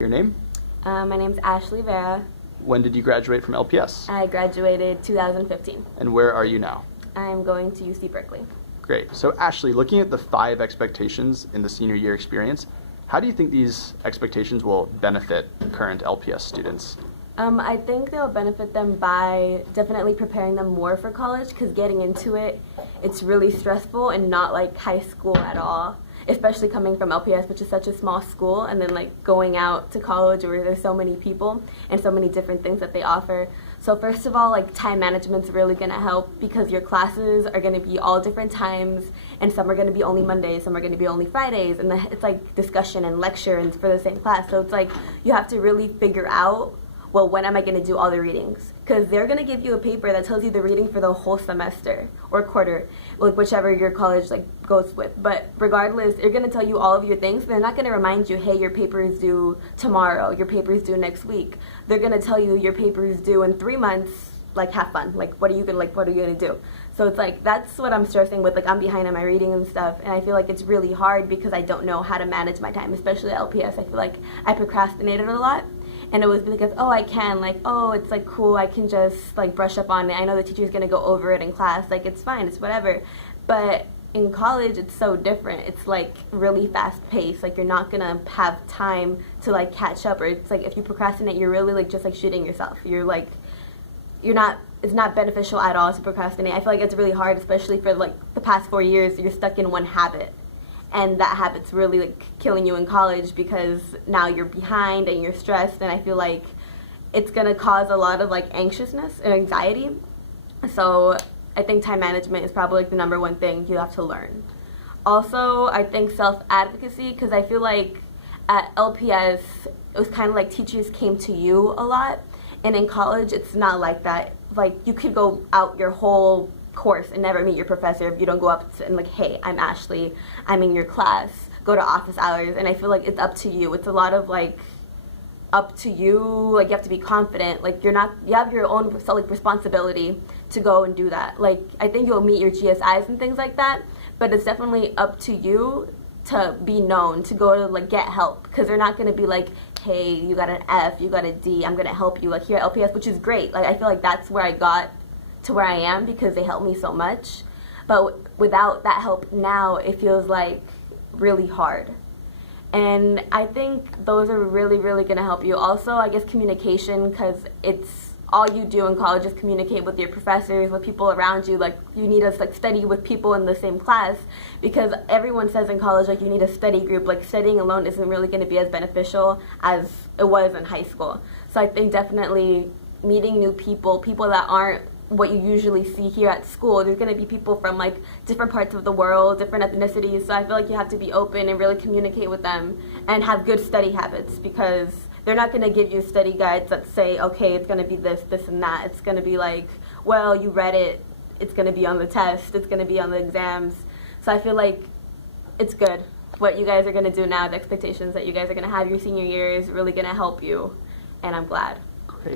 Your name? My name's Ashley Vera. When did you graduate from LPS? I graduated 2015. And where are you now? I'm going to UC Berkeley. Great. So Ashley, looking at the 5 expectations in the senior year experience, how do you think these expectations will benefit current LPS students? I think they'll benefit them by definitely preparing them more for college, because getting into it, it's really stressful and not like high school at all, especially coming from LPS, which is such a small school, and then like going out to college where there's so many people and so many different things that they offer. So first of all, like time management's really going to help, because your classes are going to be all different times, and some are going to be only Mondays, some are going to be only Fridays, and it's like discussion and lecture and for the same class. So it's like you have to really figure out, well, when am I going to do all the readings? Because they're going to give you a paper that tells you the reading for the whole semester or quarter, like whichever your college like goes with. But regardless, they're going to tell you all of your things. They're not going to remind you, hey, your paper is due tomorrow, your paper is due next week. They're going to tell you your paper is due in 3 months. Like, have fun. Like, what are you gonna do? So it's like, that's what I'm stressing with. Like, I'm behind on my reading and stuff, and I feel like it's really hard because I don't know how to manage my time, especially at LPS. I feel like I procrastinated a lot. And it was because, oh, I can, like, oh, it's like cool, I can just like brush up on it. I know the teacher's gonna go over it in class, like it's fine, it's whatever. But in college, it's so different. It's like really fast paced. Like, you're not gonna have time to like catch up, or it's like if you procrastinate, you're really like just like shooting yourself. It's not beneficial at all to procrastinate. I feel like it's really hard, especially for like the past 4 years, you're stuck in one habit. And that habit's really like killing you in college, because now you're behind and you're stressed, and I feel like it's gonna cause a lot of like anxiousness and anxiety. So I think time management is probably like the #1 thing you have to learn. Also, I think self-advocacy, because I feel like at LPS it was kind of like teachers came to you a lot, and in college it's not like that. Like, you could go out your whole course and never meet your professor if you don't go up and like, hey, I'm Ashley, I'm in your class, go to office hours. And I feel like it's up to you. It's a lot of like up to you. Like, you have to be confident. Like, you have your own like responsibility to go and do that. Like, I think you'll meet your GSIs and things like that, but it's definitely up to you to be known, to go to like get help, because they're not going to be like, hey, you got an F, you got a D, I'm going to help you. Like, here at LPS, which is great. Like, I feel like that's where I got to where I am, because they helped me so much. But without that help now, it feels like really hard. And I think those are really, really going to help you. Also, I guess communication, because it's all you do in college is communicate with your professors, with people around you. Like, you need to like study with people in the same class, because everyone says in college like you need a study group. Like, studying alone isn't really going to be as beneficial as it was in high school. So I think definitely meeting new people that aren't what you usually see here at school. There's going to be people from like different parts of the world, different ethnicities, so I feel like you have to be open and really communicate with them and have good study habits, because they're not going to give you study guides that say, okay, it's going to be this, this, and that. It's going to be like, well, you read it, it's going to be on the test, it's going to be on the exams. So I feel like it's good. What you guys are going to do now, the expectations that you guys are going to have your senior year, is really going to help you, and I'm glad.